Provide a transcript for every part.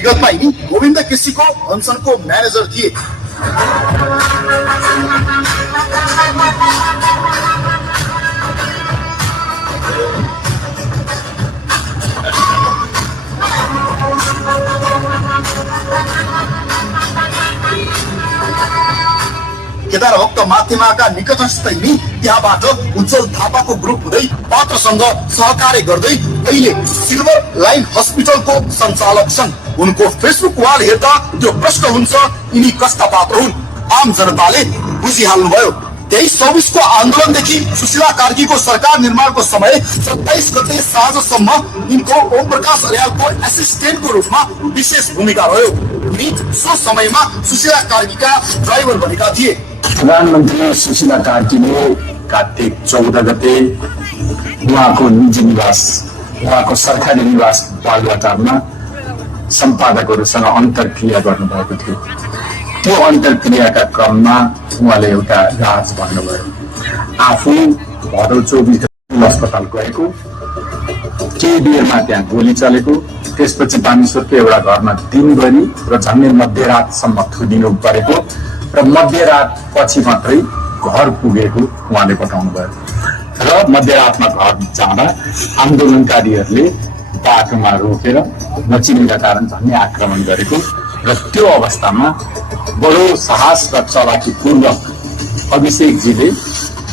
विगतमा यिनी गोविन्द केसीको अनसनको म्यानेजर थिए। केदार भक्त माध्यमका निकटस्थ यिनी त्यहाँबाट उज्जवल थापाको ग्रुप हुँदै पात्रसँग सहकार्य गर्दै अहिले सिल्भर लाइन हस्पिटलको सञ्चालक छन्। उनको फेसबुक वाल हेर्दा त्यो प्रश्न हुन्छ यिनी कस्ता पात्र हुन्। आम जनताले बुझिहाल्नुभयो। 23-24 को आन्दोलनदेखि सुशीला कार्कीको सरकार निर्माणको समय 27 गते साँझसम्म यिनको ओम प्रकाश अर्यालको एसिस्टेन्टको रूपमा विशेष भूमिका रह्यो। यिनी सो समयमा सुशीला कार्कीका ड्राइभर बनेका थिए। प्रधानमन्त्री सुशीला कार्कीले कार्तिक 14 गते उहाँको निजी निवास, उहाँको सरकारी निवास बालुवाटारमा सम्पादकहरूसँग अन्तर्क्रिया गर्नुभएको थियो। त्यो अन्तर्क्रियाका क्रममा उहाँले एउटा राज भन्नुभयो। आफू भदौ 24 अस्पताल गएको, केही बेरमा त्यहाँ गोली चलेको, त्यसपछि बानेश्वरको एउटा घरमा दिनभरि र झन्डै मध्यरातसम्म थुदिनु परेको र मध्यरात पछि मात्रै घर पुगेको उहाँले बताउनु भयो। र मध्यरातमा घर जाँदा आन्दोलनकारीहरूले बाटोमा रोकेर नचिनेका कारण झन्डै आक्रमण गरेको र त्यो अवस्थामा बडो साहस र चलाकी पूर्वक अभिषेकजीले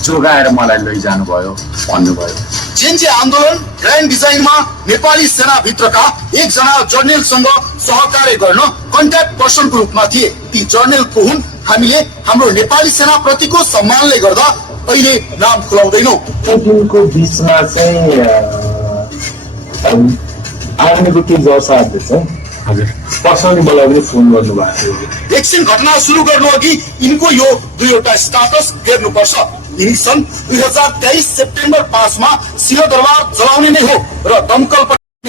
जोगाएर मलाई लैजानुभयो भन्नुभयो। जेएनजी आन्दोलन ग्रान्ड डिजाइनमा नेपाली सेनाभित्रका एकजना जर्नलसँग सहकार्य गर्न कन्ट्याक्ट पर्सनको रूपमा थिए। ती जर्नल को हुन् हामीले हाम्रो नेपाली सेना प्रतिको सम्मानले गर्दा अहिले नाम खुलाउँदैनौ। त्यो दिनको बीचमा चाहिँ आर्मीको केही जसाहरूले चाहिँ पर्सनली मलाई पनि फोन गर्नुभएको थियो। एकछिन घटना सुरु गर्नु अघि यिनको यो दुईवटा स्टाटस हेर्नुपर्छ। यिनी सन् 2023 सेप्टेम्बर 5 मा सिंहदरबार जलाउने नै हो र दमकल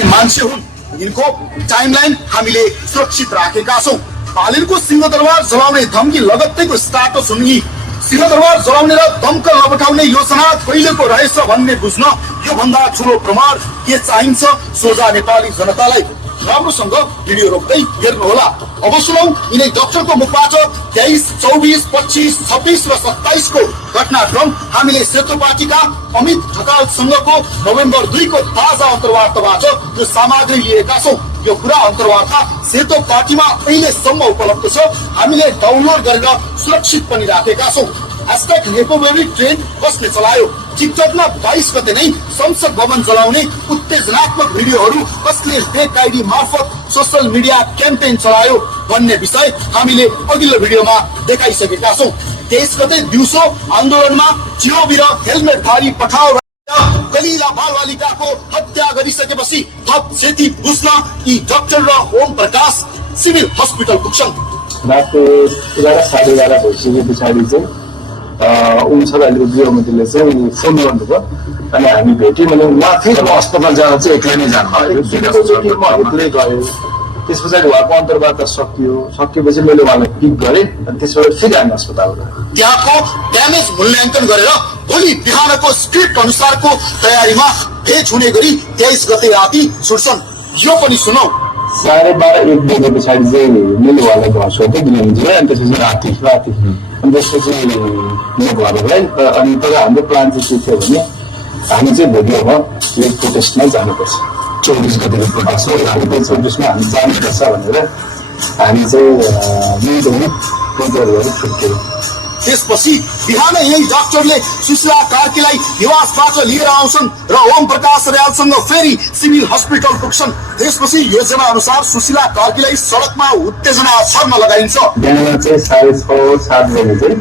मान्छे हुन्। यिनको टाइमलाइन हामीले सुरक्षित राखेका छौं। पालिनको सिंहदरबार जलाउने धम्की लगत्तैको स्टाटस हुन्। यी सिंहदरबार जलाउने र दमकल नपठाउने योजना कहिलेको रहेछ भन्ने बुझ्न यो भन्दा ठूलो प्रमाण के चाहिन्छ? सोझा नेपाली जनतालाई राम्रोसँग भिडियो रोक्दै हेर्नुहोला। अब सुनौ यिनै डाक्टरको मुखबाट 23, 24, 25, 26 र 27 को घटनाक्रम। हामीले सेतो पार्टीका अमित ढकालसँगको नोभेम्बर 2 को ताजा अन्तर्वार्ताबाट यो सामग्री लिएका छौं। यो पुरा अन्तर्वार्ता सेतो पार्टीमा अहिलेसम्म उपलब्ध छ। हामीले डाउनलोड गरेर सुरक्षित पनि राखेका छौं। #नेपोबेबी ट्रेन्ड कसले चलायो? टिकटकमा 22 गते नै संसद भवन जलाउने उत्तेजनात्मक भिडियोहरू कसले फेक आइडी मार्फत सोशल मिडिया क्याम्पेन चलायो भन्ने विषय हामीले अघिल्लो भिडियोमा देखाइसकेका छौं। 23 गते दिउँसो आन्दोलनमा जियोबी र हेलमेटधारी पठाउ कलिला बालबालिकाको हत्या गरिसकेपछि थप क्षति बुझ्न यी डाक्टर र ओम प्रकाश सिभिल हस्पिटल पुग्छन्। रात 11:30 भइसके पछाडि चाहिँ उनीहरूको गृहमन्त्रीले चाहिँ फोन गर्नुभयो अनि हामी भेट्यौँ। मैले उहाँ फेरि अस्पताल जाँदा चाहिँ एक्लै नै जानुभयो। एक्लै गयो। त्यस पछाडि उहाँको अन्तर्वार्ता सकिएपछि मैले उहाँलाई पिक गरेँ अनि त्यसबाट फेरि हामी अस्पताल गयौँ। त्यहाँको ड्यामेज मूल्याङ्कन गरेर भोलि बिहानको स्क्रिप्ट अनुसारको तयारीमा भेट हुने गरी 23 गते राति छुट्छन्। यो पनि सुनौ। 12:30-1 बजे पछाडि चाहिँ मैले उहाँलाई घर सोधेँ गृहमन्त्रीलाई अनि त्यसपछि राति अनि त्यसपछि म घरलाई अनि तर हाम्रो प्लान चाहिँ के थियो भने हामी चाहिँ भोलि अब यो प्रोटेस्टमा जानुपर्छ। 24 गतिको प्रोटेस्ट हो। हामी 24मा हामी जानुपर्छ भनेर हामी चाहिँ प्रिपेयर छुट्यौँ। त्यसपछि बिहान यही डाक्टरले सुशीला कार्कीलाई निवासबाट लिएर आउँछन् र ओम प्रकाश अर्यालसँग फेरि सिभिल हस्पिटल पुग्छन्। त्यसपछि योजना अनुसार सुशीला कार्कीलाई सडकमा उत्तेजना छर्न लगाइन्छ। बिहान चाहिँ 6:30-7 बजे चाहिँ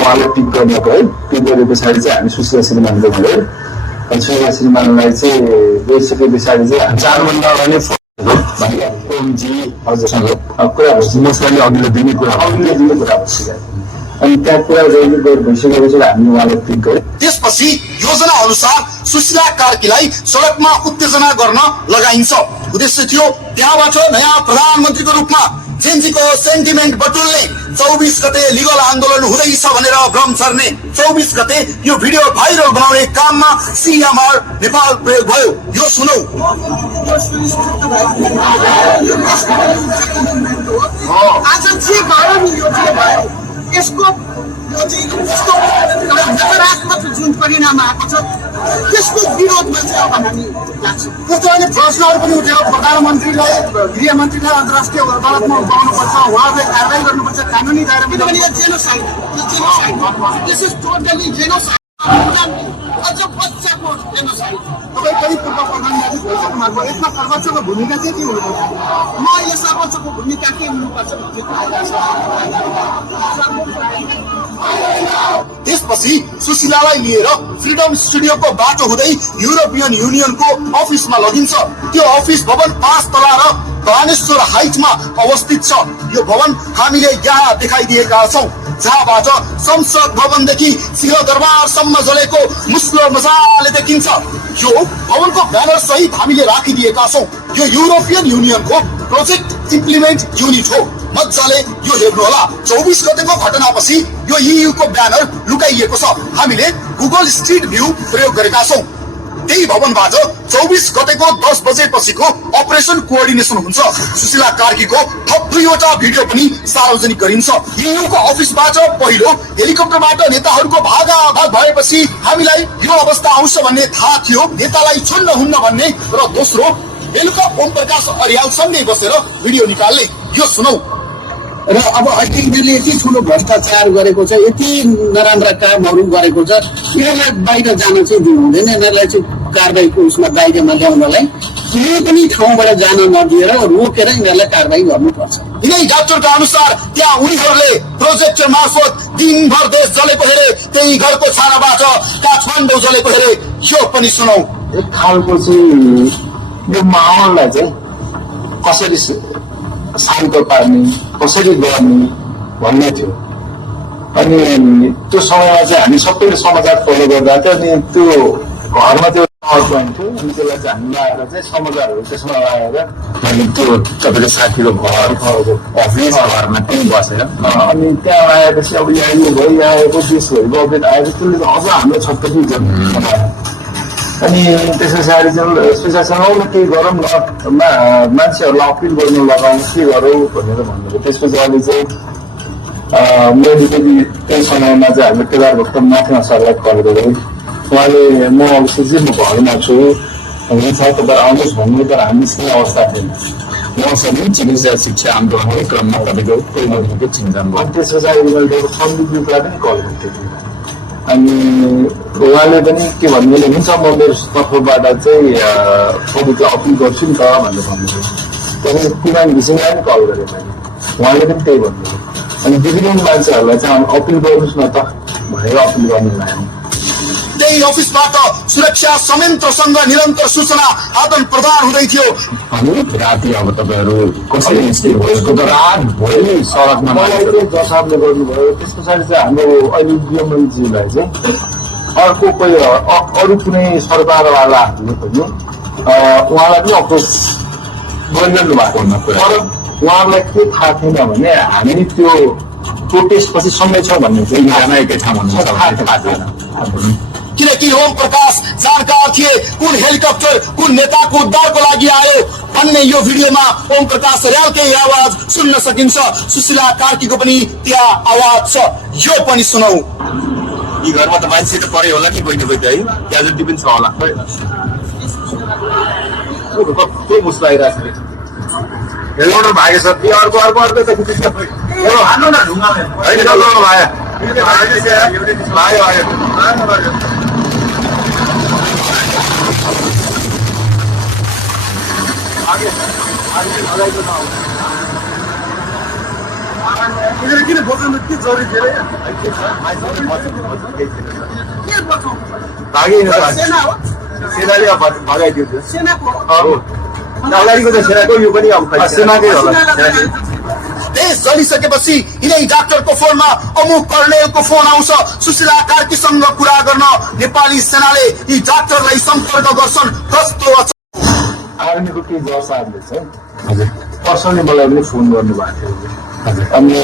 उहाँलाई पिक गर्न गयो। पिक गरे पछाडि चाहिँ हामी सुशीला श्रीमानले गयो। अनि सुशीला श्रीमानलाई चाहिँ गइसके पछाडि चाहिँ 4 भन्दा अगाडि ओमजी हजुरसँग कुरा भइसक्यो। अघिल्लो दिनै कुरा भइसक्यो। अनि त्यहाँ कुरा भइसकेपछि हामी उहाँलाई पिक गर्यौँ। त्यसपछि योजना अनुसार सुशीला कार्कीलाई सडकमा उत्तेजना गर्न लगाइन्छ। उद्देश्य थियो त्यहाँबाट नयाँ प्रधानमन्त्रीको रूपमा जेएनजीको सेन्टिमेन्ट बटुल्ने 24 गते लिगल आन्दोलन हुँदैछ भनेर भ्रम छर्ने 24 गते यो भिडियो भाइरल बनाउने काममा सीएमआर नेपाल प्रयोग भयो। यो सुनौ। आज जे भयो नि यो जे भयो यसको यो चाहिँ यस्तो नकारात्मक जुन परिणाम आएको छ त्यसको विरोधमा चाहिँ अब हामी लाग्छौँ। जस्तो अहिले प्रश्नहरू पनि उठेर प्रधानमन्त्रीलाई गृहमन्त्रीलाई अन्तर्राष्ट्रिय अदालतमा उठाउनुपर्छ, उहाँलाई कारवाही गर्नुपर्छ, कानुनी दायरामा। किनभने यो genocide this is totally genocide. अझ बच्चाको जेनोसाइड। तपाईँ पनि पूर्व प्रधानमन्त्री भइसक्नु भएको, यसमा सर्वोच्चको भूमिका चाहिँ के हुनुपर्छ? म यो सर्वोच्चको भूमिका के हुनुपर्छ त्यसपछि सुशीलालाई लिएर फ्रिडम स्टुडियोको बाटो हुँदै युरोपियन युनियनको अफिसमा लगिन्छ। त्यो अफिस भवन 5 तला र बानेश्वर हाइटमा अवस्थित छ। यो भवन हामीले यहाँ देखाइदिएका छौँ, जहाँबाट संसद भवनदेखि सिंहदरबारसम्म जलेको मुस्लो मजाले देखिन्छ। यो भवनको ब्यानर सहित हामीले राखिदिएका छौँ। यो युरोपियन युनियनको प्रोजेक्ट इम्प्लिमेन्ट युनिट हो। मजाले यो हेर्नु होला। 24 गतेको घटनापछि यो EU को ब्यानर लुकाइएको छ। हामीले गुगल स्ट्रिट भ्यू प्रयोग गरेका छौँ। त्यही भवनबाट 24 गतेको 10 बजेपछिको अपरेसन कोअर्डिनेसन हुन्छ। सुशीला कार्कीको थप 2वटा भिडियो पनि सार्वजनिक गरिन्छ। EU को अफिसबाट पहिलो हेलिकप्टरबाट नेताहरूको भागाभाग भएपछि हामीलाई यो अवस्था आउँछ भन्ने थाहा थियो, नेतालाई छोड्न हुन्न भन्ने, र दोस्रो बेलुका ओम प्रकाश अर्यालसँगै बसेर भिडियो निकाल्ने। यो सुनौ। र अब अहिले यिनीहरूले यति ठुलो भ्रष्टाचार गरेको छ, यति नराम्रा कामहरू गरेको छ, यिनीहरूलाई बाहिर जान चाहिँ दिनु हुँदैन। यिनीहरूलाई चाहिँ कारवाहीको उसमा बाहिरमा ल्याउनलाई कुनै पनि ठाउँबाट जान नदिएर रोकेर यिनीहरूलाई कारवाही गर्नुपर्छ। यिनै डाक्टरका अनुसार त्यहाँ उनीहरूले प्रोजेक्टर मार्फत दिनभर देश जलेको हेरे, त्यही घरको छानाबाट काठमाडौँ जलेको हेरे। यो पनि सुनौ। एक खालको चाहिँ यो माहौललाई चाहिँ कसरी शान्त पार्ने, कसरी गर्ने भन्ने थियो। अनि त्यो समयमा चाहिँ हामी सबैले समाचार फलो गर्दा थियो। अनि त्यो घरमा त्यो पावर पोइन्ट थियो, अनि त्यसलाई चाहिँ हामी लगाएर चाहिँ समाचारहरू त्यसमा लगाएर अनि त्यो तपाईँको साथीको अफिस घरमा त्यहीँ बसेर अनि त्यहाँ आएपछि अब यहाँ यो भयो, यहाँ आएको देशभरिको अपडेट आएपछि त्यसले अझ हाम्रो छटपट्टि बनायो। अनि त्यस पछाडि चाहिँ सोचाइसँग केही गरौँ न, मान्छेहरूलाई अपिल गर्नु लगाउँ, के गरौँ भनेर भन्नुभयो। त्यसपछि अहिले चाहिँ मैले पनि त्यही समयमा चाहिँ हामीले केदार भक्त माथिमा सरलाई कल गरेँ। उहाँले म अवश्य म घरमा छु, हुन्छ तपाईँ आउनुहोस् भन्नु, तर हामीसँग अवस्था थिएन। उहाँसँग चिकित्सा शिक्षा आन्दोलनको क्रममा तपाईँको कोही नभएको चिन्तन भयो। अनि त्यस पछाडि मैले सन्दीप युगलाई पनि कल गर्थेँ। अनि उहाँले पनि के भन्नुभयो, हुन्छ म मेरो तर्फबाट चाहिँ पब्लिकलाई अपिल गर्छु नि त भनेर भन्नुभयो। त्यसपछि कुमार घिसिङलाई पनि कल गरेँ मैले, उहाँले पनि त्यही भन्नुभयो। अनि विभिन्न मान्छेहरूलाई चाहिँ अपिल गर्नुहोस् न त भनेर अपिल गर्नु लाग्यो। त्यही अफिसबाट सुरक्षा संयन्त्रसँग निरन्तर सूचना आदान प्रदान हुँदै थियो। अनि राति अब तपाईँहरू कसरी निस्किनुभयो? रात भयो नि सडकमा जसाबले गर्नुभयो। त्यस पछाडि चाहिँ हाम्रो अहिले गृहमन्त्रीज्यूलाई चाहिँ अर्को कोही अरू कुनै सरकारवालाहरूले पनि उहाँलाई पनि अप्रोच गरिरहनु भएको हुन, तर उहाँहरूलाई के थाहा थिएन भने हामी त्यो प्रोटेस्टपछि सँगै छ भन्ने चाहिँ जान एकै ठाउँमा थाहा थिएन। किनकि ओम प्रकाश जानकार थिए कुन हेलिकप्टर कुन नेताको उद्धारको लागि आयो भन्ने। यो भिडियोमा ओम प्रकाश अर्यालकै आवाज सुन्न सकिन्छ। सुशीला कार्कीको पनि त्यहाँ आवाज छ। यो पनि सुनौ। यी घरमा त मान्छे त परे होला कि बहिनी बहिनी है, क्याजुअलिटी पनि छ होला। कस्तो मुस्लो आइरहेको छ। हेलिकप्टर भागेछ, अर्को अर्को अर्को त हान्नु न ढुङ्गाले होइन भाग्यो। किन बचाउनु के जरुरी थियो सेनाले भगाइदियो त्यो अगाडिको त सेनाको यो पनि अब सेनाकै होला। देश जलिसकेपछि यिनै डाक्टरको फोनमा अमुक कर्णेलको फोन आउँछ। सुशीला कार्कीसँग कुरा गर्न नेपाली सेनाले यी डाक्टरलाई सम्पर्क गर्छन्। कस्तो आर्मीको केही जसारले चाहिँ पर्सनली मलाई पनि फोन गर्नुभएको थियो। अनि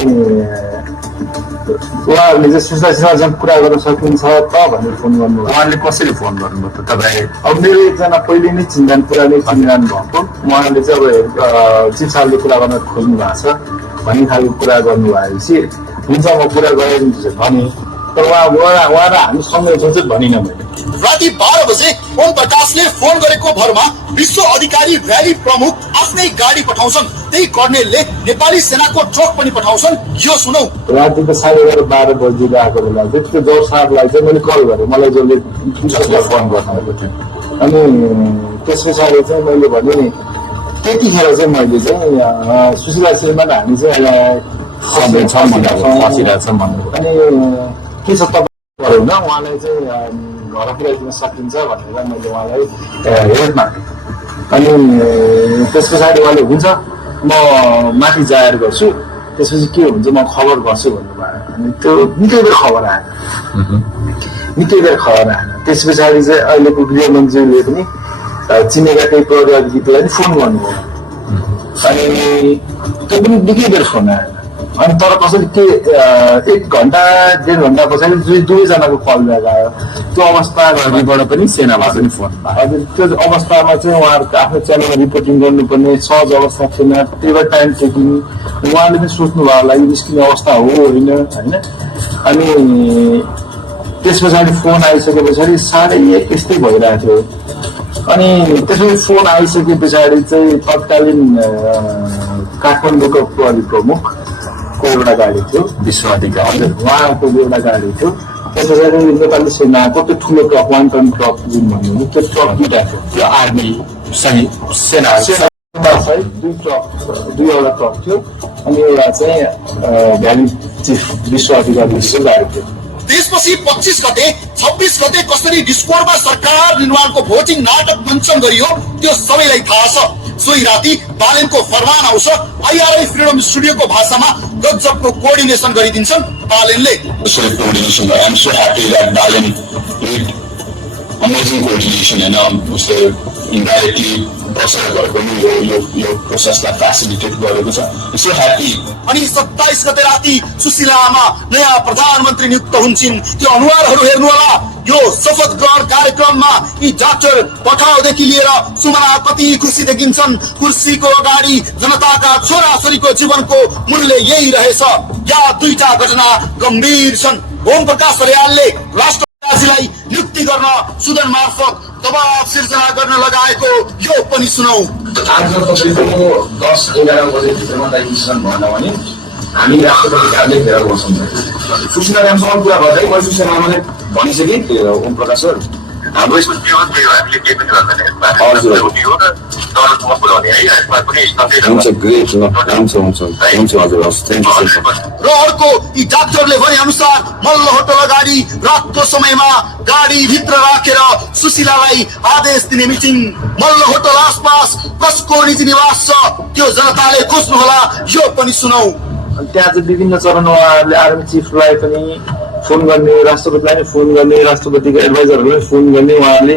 उहाँहरूले चाहिँ सुशीलासँग कुरा गर्न सकिन्छ त भनेर फोन गर्नु उहाँले कसरी फोन गर्नुभयो त तपाईँ अब मेरो एकजना पहिले नै पुरानै चिन्जान भएको उहाँले चाहिँ अब चिफ साहबले कुरा गर्न खोज्नु भएको छ भन्ने खालको कुरा गर्नुभएपछि हुन्छ म कुरा गरिदिन्छु भने तर उहाँ र हामी सँगै सोच भनिनँ मैले राति 12 बजे ओम प्रकाशले फोन गरेको भरमा विश्व अधिकारी र्याली प्रमुख आफ्नै गाडी पठाउँछन्। त्यही कर्णेलले नेपाली सेनाको ट्रक पनि पठाउँछन्। यो सुनौ। रातिको 11:30 बजिरहेको बेला चाहिँ त्यो जज साहबलाई चाहिँ मैले कल गरेँ, मलाई जसले फोन गर्नुभएको थियो। अनि त्यस पछाडि चाहिँ मैले भने त्यतिखेर चाहिँ मैले चाहिँ सुशीला श्रीमान हामी चाहिँ सधैँ छ फसिरहेको छ भन्नु। अनि के छ तपाईँ न उहाँलाई चाहिँ घर पुऱ्याइदिन सकिन्छ भनेर मैले उहाँलाई हेल्प मागेँ। अनि त्यस पछाडि उहाँले हुन्छ म माथि जाहेर गर्छु, त्यसपछि के हुन्छ म खबर गर्छु भन्नुभयो। अनि त्यो निकै बेर खबर आएन। त्यस पछाडि चाहिँ अहिलेको गृहमन्त्रीले पनि चिनेका केही प्रहरी अधिकारीलाई पनि फोन गर्नुभयो। अनि त्यो पनि निकै बेर फोन आएन। अनि तर कसरी के 1 घन्टा 1.5 घन्टा पछाडि दुवैजनाको कल ब्याक आयो। त्यो अवस्थाबाट पनि सेनामा पनि फोन हजुर त्यो अवस्थामा चाहिँ उहाँहरूको आफ्नो च्यानलमा रिपोर्टिङ गर्नुपर्ने सहज अवस्था थिएन। त्यही भएर टाइम टेकिङ उहाँले पनि सोच्नु भयो होला यो निस्किने अवस्था हो होइन। अनि त्यस पछाडि फोन आइसके पछाडि 1:30 यस्तै भइरहेको थियो। अनि त्यसपछि फोन आइसके पछाडि चाहिँ तत्कालीन काठमाडौँको प्रहरी प्रमुख को एउटा गाडी थियो, विश्व अधिकारी उहाँको एउटा गाडी थियो। त्यस पछाडि नेपाली सेनाको त्यो ठुलो ट्रक 1 टन ट्रक जुन भन्नु त्यो ट्रक दुईवटा थियो। त्यो आर्मी सहित सेना सहित दुईवटा ट्रक थियो। अनि एउटा चाहिँ भ्याली चिफ विश्व अधिकारीको गाडी थियो। त्यसपछि 25 गते 26 गते कसरी डिस्कोरमा सरकार निर्माणको भोटिङ नाटक मञ्चन गरियो त्यो सबैलाई थाहा छ। सोही राति बालेनको फरमान आउँछ। आइआरआई फ्रिडम स्टुडियोको भाषामा गजबको कोअर्डिनेसन गरिदिन्छन् बालेनले। coordination. I am so happy that Dalen did amazing coordination and उसले indirectly process गरेको नि यो प्रोसेसलाई फेसिलिटेट गरेको छ। So happy. अनि 27 गते राति सुशीलामा नयाँ प्रधानमन्त्री नियुक्त हुन्छन्। त्यो अनुहारहरू हेर्नु होला। यो शपथ ग्रहण कार्यक्रममा यी डाक्टर पठाउदेखि लिएर सुमना कति खुसी देखिन्छन्। कुर्सीको अगाडि जनताका छोराछोरीको जीवनको मूल्य यही रहेछ। या दुईटा घटना गम्भीर छन्। ओम प्रकाश अर्यालले राष्ट्रपतिलाई नियुक्ति गर्न सुदन मार्फत दबाव सिर्जना गर्न लगाएको यो पनि सुनौ। आज तपाईँको 10-11 बजेभित्रमा दाइसन भएन भने हामी राष्ट्रपति कार्यालय घेराउ गर्छौँ। सूचना रामसँग कुरा गर्दै मैले सूचनामा भनिसकेँ ओम प्रकाश सर हाम्रो यसमा विरोध भयो हामीले केही पनि गर्दैन यसमा हजुर हो र दलसँग बोलाउने है यसमा पनि हुन्छ ग्रेट हुन्छ हजुर हस् थ्याङ्क यू सर। र अर्को यी डाक्टरले भने अनुसार मल्ल होटल अगाडि रातको समयमा गाडी भित्र राखेर सुशीलालाई आदेश दिने मिटिङ। मल्ल होटल आसपास कसको निजी निवास छ त्यो जनताले खोज्नु होला। यो पनि सुनौ। त्यहाँ चाहिँ विभिन्न चरणमा उहाँहरूले आर्मी चिफलाई पनि फोन गर्ने, राष्ट्रपतिलाई पनि फोन गर्ने, राष्ट्रपतिको एडभाइजरहरूलाई फोन गर्ने उहाँहरूले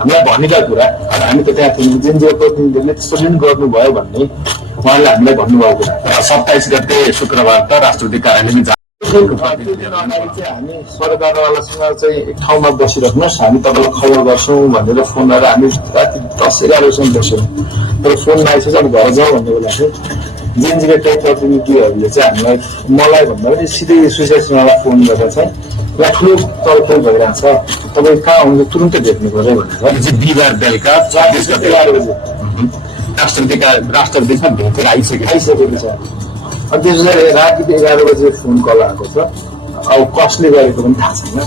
हामीलाई भनेका कुरा। हामी त त्यहाँ थियौँ, जिनजिओ प्रतिनिधिले त्यस्तो पनि गर्नुभयो भन्ने उहाँले हामीलाई भन्नुभएको कुरा। 27 गते शुक्रबार त राष्ट्रपति कार्यालयमा हामी सरकारवालासँग चाहिँ एक ठाउँमा बसिराख्नुहोस्, हामी तपाईँलाई खबर गर्छौँ भनेर फोन गरेर हामी राति 10-11 बस्यौँ। तर फोन आइसकेपछि अब घर जाउँ भन्ने बेला चाहिँ जिएनजीका केही प्रतिनिधिहरूले चाहिँ हामीलाई मलाई भन्दा पनि सिधै सुशीलालाई फोन गरेर चाहिँ यहाँ ठुलो तलफेल भइरहेको छ, तपाईँ कहाँ हुनुहुन्छ तुरुन्तै भेट्नु पऱ्यो भनेर। बिहिबार बेलुका 24 गते राष्ट्रपतिमा भेटेर आइसकेको छ। अनि त्यस पछाडि राति 11 बजे फोन कल आएको छ। अब कसले गरेको पनि थाहा छैन।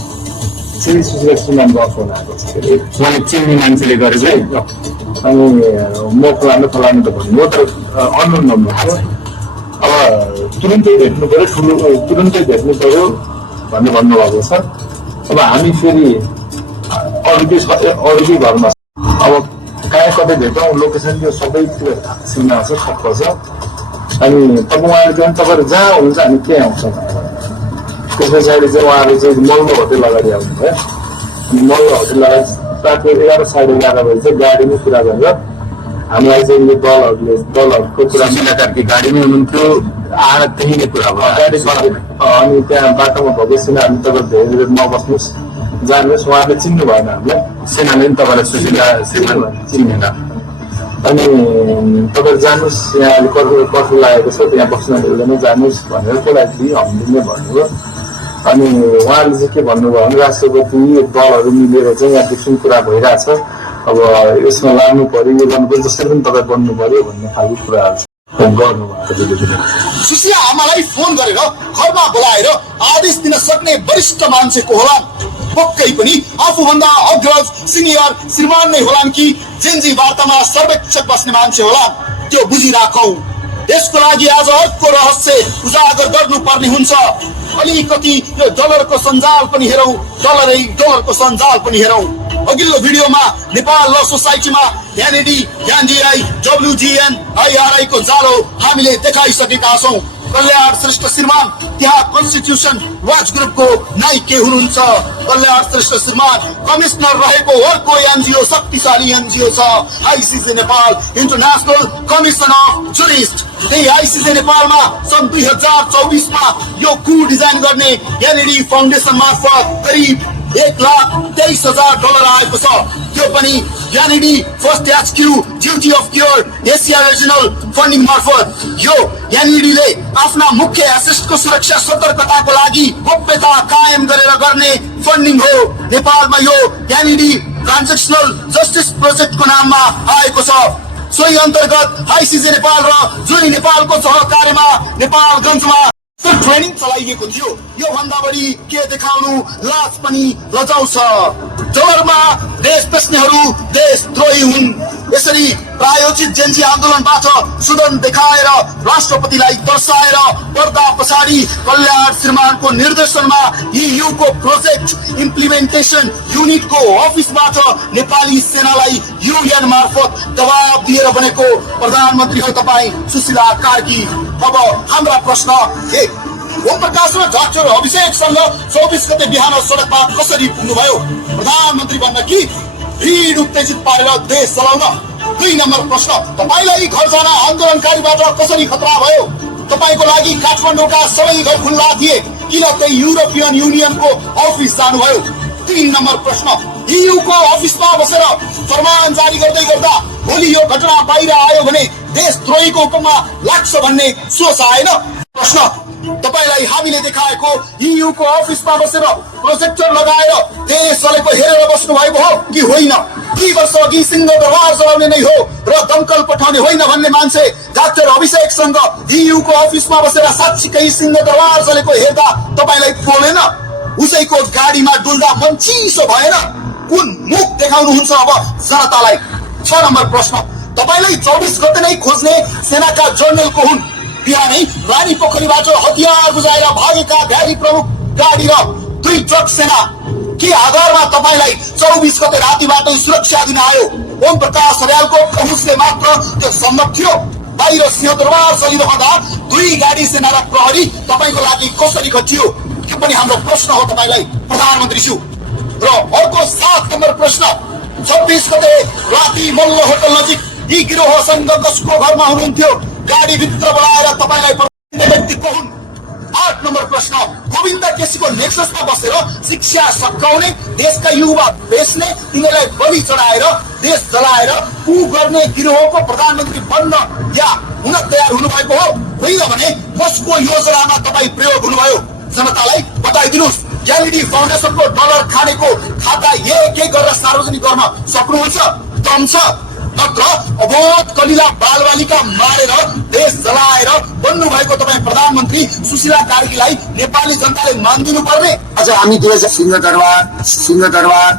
श्री सुशीला श्रीमानको फोन आएको छ। उहाँले चिन्ने मान्छेले गरेको अनि म फलानु त भन्नु तर अननोन नम्बर छ। अब तुरुन्तै भेट्नु पऱ्यो भन्ने भन्नुभएको छ। अब हामी फेरि अरूकै घरमा अब कहाँ कतै भेटौँ लोकेसन त्यो सबैतिर सीमा छ, ठप्प छ। अनि उहाँले चाहिँ तपाईँहरू जहाँ हुनुहुन्छ हामी त्यहीँ आउँछौँ। त्यस पछाडि चाहिँ उहाँहरू चाहिँ मल्ल होटेल अगाडि आउनुभयो। अनि मल्ल होटेल अगाडि राति 11-11:30 बजी चाहिँ गाडीमै कुरा गरेर हामीलाई चाहिँ यो दलहरूको कुरा सुशीला कार्की गाडीमै हुनुहुन्थ्यो आएर त्यही नै कुरा भयो अनि त्यहाँ बाटोमा भएको सेनाहरू तपाईँ धेरै बेर नबस्नुहोस् जानुहोस् उहाँले चिन्नु भएन हामीलाई सेनाले पनि तपाईँलाई सुशीला चिनेन अनि तपाईँ जानुहोस् यहाँ अहिले कर्फ्यू लागेको छ त्यहाँ बस्न हुँदैन जानुहोस् भनेर बोलाएको थिएँ हामीले भन्नुभयो अनि उहाँले चाहिँ के भन्नुभयो भने राष्ट्रपति दलहरू मिलेर चाहिँ यहाँ डिफ्रेन्ट कुरा भइरहेछ अब यसमा लाग्नु पर्यो यो गर्नु पर्यो जसरी पनि तपाईँ बन्नु पर्यो भन्ने खालको कुराहरू गर्नुभएको सुशीला आमालाई फोन गरेर घरमा बोलाएर आदेश दिन सक्ने वरिष्ठ मान्छेको होला पक्कै पनि आफूभन्दा अग्रज सिनियर श्रीमान नै होलान् कि जेनजी वार्तामा सर्वेक्षक बस्ने मान्छे होला त्यो बुझिराखौ यसको लागि आज अर्को रहस्य उजागर गर्नुपर्ने हुन्छ अलिकति यो डलरको सञ्जाल पनि हेरौँ डलरको सञ्जाल पनि हेरौँ अघिल्लो भिडियोमा नेपाल ल सोसाइटीमा एनएडी एनडीआई डब्ल्युजीएन आईआरआई को जालो हामीले देखाइसकेका छौँ कल्याण श्रेष्ठ श्रीमान त्यहाँ कन्स्टिट्युसन वाच ग्रुपको नायिके हुनुहुन्छ कल्याण श्रेष्ठ श्रीमान कमिश्नर रहेको अर्को एनजिओ शक्तिशाली एनजिओ छ आइसिजे Nepal international commission of jurist त्यही आइसिजे नेपालमा सन् 2024 मा यो कु डिजाइन गर्ने एनएडी फाउन्डेसन मार्फत करिब $1,23,000 आएको छ त्यो पनि NAD first HQ duty of care Asia regional funding मार्फत यो एनएडीले आफ्ना मुख्य एसेटको सुरक्षा सतर्कताको लागि गोप्यता कायम गरेर गर्ने फन्डिङ हो नेपालमा यो एनएडी ट्रान्जेक्सनल जस्टिस प्रोजेक्टको नाममा आएको छ सोही अन्तर्गत आइसिजे नेपाल र जुनी नेपालको सहकार्यमा नेपालगञ्जमा ट्रेनिङ चलाइएको थियो यो भन्दा बढी के देखाउनु लाज पनि लजाउँछ डलरमा देश बेच्नेहरू देशद्रोही हुन् यसरी प्रायोजित जेनजी आन्दोलनबाट सुदन देखाएर राष्ट्रपतिलाई दर्शाएर पर्दा पछाडि कल्याण श्रीमानको निर्देशनमा ईयूको प्रोजेक्ट इम्प्लिमेन्टेसन युनिटको अफिसबाट नेपाली सेनालाई युएन मार्फत दबाब दिएर बनेको प्रधानमन्त्री हो तपाईँ सुशीला कार्की अब हाम्रा प्रश्न एक ओम प्रकाश र डाक्टर अभिषेकसँग 24 गते बिहान सडकमा कसरी पुग्नुभयो प्रधानमन्त्री बन्न कि भीड उत्तेजित पारेर देश चलाउन 2 नम्बर प्रश्न तपाईलाई घर जान आन्दोलनकारीबाट कसरी खतरा भयो तपाईको लागि काठमाडौँका सबै घर खुल्ला थिए किन त्यही युरोपियन युनियनको अफिस जानुभयो 3 नम्बर प्रश्न ईयूको अफिसमा बसेर फरमान जारी गर्दै गर्दा भोलि यो घटना बाहिर आयो भने देशद्रोहीको हुकुममा लाग्छ भन्ने सोच आएन प्रश्न तपाईलाई हामीले देखाएको ईयूको अफिसमा बसेर प्रोजेक्टर लगाएर देश चलेको हेरेर बस्नु भएको हो कि होइन 2 वर्ष अघि सिंहदरबार चलाउने नै हो र दमकल पठाउने होइन भन्ने मान्छे डाक्टर अभिषेकसँग ईयूको अफिसमा बसेर साक्षीकै सिंहदरबार चलेको हेर्दा तपाईलाई बोलेन उसैको गाडीमा डुल्दा मन चिसो भएन कुन मुख देखाउनुहुन्छ अब जनतालाई 6 नम्बर प्रश्न तपाईलाई 24 गते नै खोज्ने सेनाका जनरलको हुन् बिहानै रानी पोखरीबाट हतियार बुझाएर भागेका भ्याली प्रमुख गाडी र 2 ट्रक सेना के आधारमा तपाईलाई 24 गते रातिबाट सुरक्षा दिन आयो ओम प्रकाश अर्यालको पहुँचले मात्र त्यो सम्भव थियो बाहिर सिंहदरबार चलिरहँदा 2 गाडी सेना र प्रहरी तपाईको लागि कसरी खटियो यो पनि हाम्रो प्रश्न हो तपाईलाई प्रधानमन्त्रीज्यू र अर्को 7 नम्बर प्रश्न 26 गते राति मल्ल होटल नजिक यी गिरोहसँग कसको घरमा हुनुहुन्थ्यो गाडी भित्र बोलाएर तपाईलाई व्यक्ति को हुन् 8 नम्बर प्रश्न गोविन्द केसीको नेक्ससमा बसेर शिक्षा सकाउने देशका युवा बेच्ने तिनीहरूलाई बलि चढाएर देश चलाएर ऊ गर्ने गिरोहको प्रधानमन्त्री बन्न या हुन तयार हुनुभएको हो होइन भने कसको योजनामा तपाईँ प्रयोग हुनुभयो जनतालाई बताइदिनुहोस् एनएडी फाउन्डेसनको डलर खानेको खाता एक गरेर सार्वजनिक गर्न सक्नुहुन्छ दम छ नत्र अबोध कलिला बालबालिका मारेर देश जलाएर बन्नु भएको तपाईँ प्रधानमन्त्री सुशीला कार्कीलाई नेपाली जनताले मानिदिनु पर्ने अझ हामी 2000 सिंहदरबार